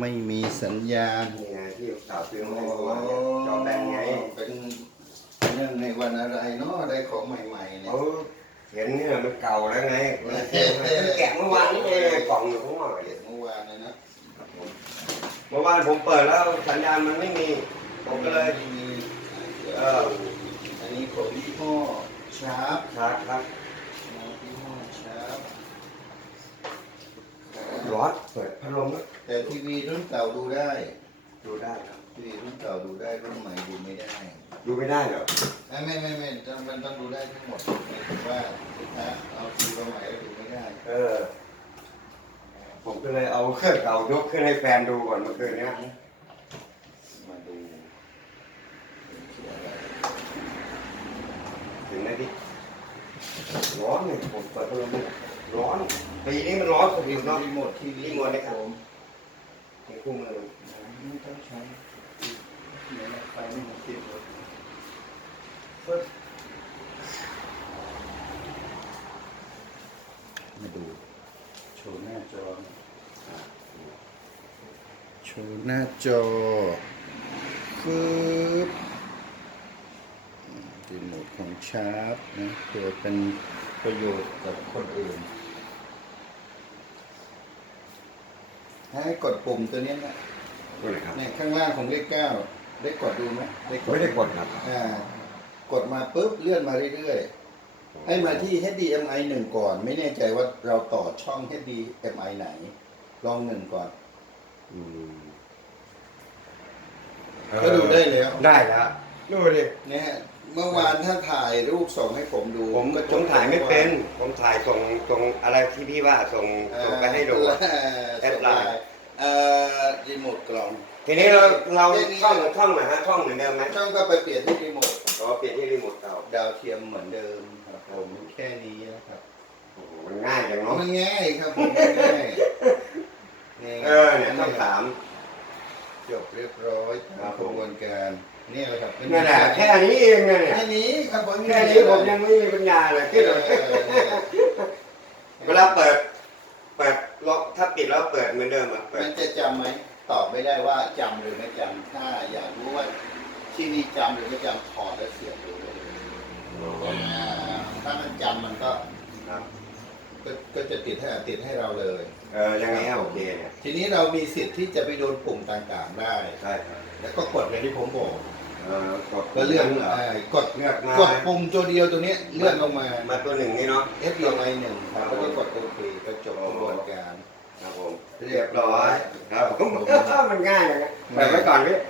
ไม่มีสัญญาณนี่ไงที่สาวซื้อมาให้เมื่อวานเนี่ยจอแบนไงเป็นเนื่องในวันอะไรเนาะได้ของใหม่ๆเนี่ยเขาเห็นเนี่ยมันเก่าแล้วไงแกะเมื่อวานนี่เองกล่องอยู่ข้างนอกเก็บเมื่อวานนะนะเมื่อวานผมเปิดแล้วสัญญาณมันไม่มี ผมก็เลยมีเอออันนี้ของยี่ห้อชาร์ปชาร์จครับยี่ห้อชาร์ป ร้อนเปิดพัดลมแล้วแต่ทีวีรุ่นเก่าดูได้ ดูได้ครับ ทีวีรุ่นเก่าดูได้รุ่นใหม่ดูไม่ได้ ดูไม่ได้เหรอไม่ไม่ไม่ไม่ต้องมันต้องดูได้ทั้งหมดหมายถึงว่าถ้าเอาทีวีใหม่แล้วดูไม่ได้ เออ ผมก็เลยเอาเครื่องเก่ายกขึ้นให้แฟนดูก่อนเมื่อคืนเนี้ยมาดูเขียนอะไรถึงไหมพี่ร้อนเลยผมเปิดพัดลมไม่ได้ ร้อนปีนี้มันร้อนสุดรีๆเนาะโมททีวีรีโมทเลยครับผมในคู่มือไม่ต้องใช้เนี่ยนะไฟไม่หมดติดเลยปึ๊บมาดู โชว์หน้าจอหน่อยโชว์หน้าจอปึ๊บรีโมทของชาร์ปนะเพื่อเป็นประโยชน์กับคนอื่น ให้กดปุ่มตัวเนี้ยนะดูหน่อยครับ เนี่ยข้างล่างของเลขเก้าได้กดดูไหมได้กดไม่ได้กดครับ อ่ากดมาปุ๊บเลื่อนมาเรื่อยๆให้มาที่ HDMI หนึ่งก่อน ไม่แน่ใจว่าเราต่อช่อง HDMI ไหน ลองหนึ่งก่อน อืม ก็ดูได้แล้ว ได้แล้ว ดูดิเนี่ยเมื่อวานถ้าถ่ายรูปส่งให้ผมดูผมก็ผมถ่ายไม่เป็น ผมถ่ายส่งส่งอะไรที่พี่ว่าส่งเอ่อส่งไปให้ดูเอ่อแอปไลน์ เอ่อรีโมทกล่อง ทีนี้เราเราแค่นี้ ช่องช่องไหนฮะช่องเหมือนเดิมไหมช่องก็ไปเปลี่ยนที่รีโมทอ๋อเปลี่ยนที่รีโมทเก่าดาวเทียมเหมือนเดิมครับผมแค่นี้นะครับ โอ้โหมันง่ายจังเนาะมันง่ายครับผมง่ายง่ายเออเนี่ยช่องสาม จบเรียบร้อยครัตามบกผมระบวนการนี่แหละครับนั่นแหละแค่นี้เองนะเนี่ยแค่นี้ครับผมแค่นี้ผมยังไม่มีปัญญาเลยเอคิดอเลยเวลาเปิด เปิดล็อกถ้าปิดแล้วเปิดเหมือนเดิมอะเปิมัดนจะจำไหมตอบไม่ได้ว่าจำหรือไม่จำถ้าอยากรู้ว่าที่นี่จำหรือไม่จำถอดแล้วเสียบดูได้เลยอ่าถ้ามันจำมันก็ครับ ก็ก็จะติดให้ติดให้เราเลย เออยังไงโอเคเนี่ยทีนี้เรามีสิทธิ์ที่จะไปโดนปุ่มต่างๆได้ ใช่ครับแล้วก็กดอย่างที่ผมบอกเออกดก็เลื่อนเหรอ เอ่อกดเลือกมา กดปุ่มตัวเดียวตัวเนี้ยเลื่อนลงมา มาตัวหนึ่งนี่เนาะ F ลงไอหนึ่งครับแล้วก็กดโอเคก็จบกระบวนการ ครับผมเรียบร้อยครับผม มันง่ายเลยนะเปิดไว้ก่อนพี่เ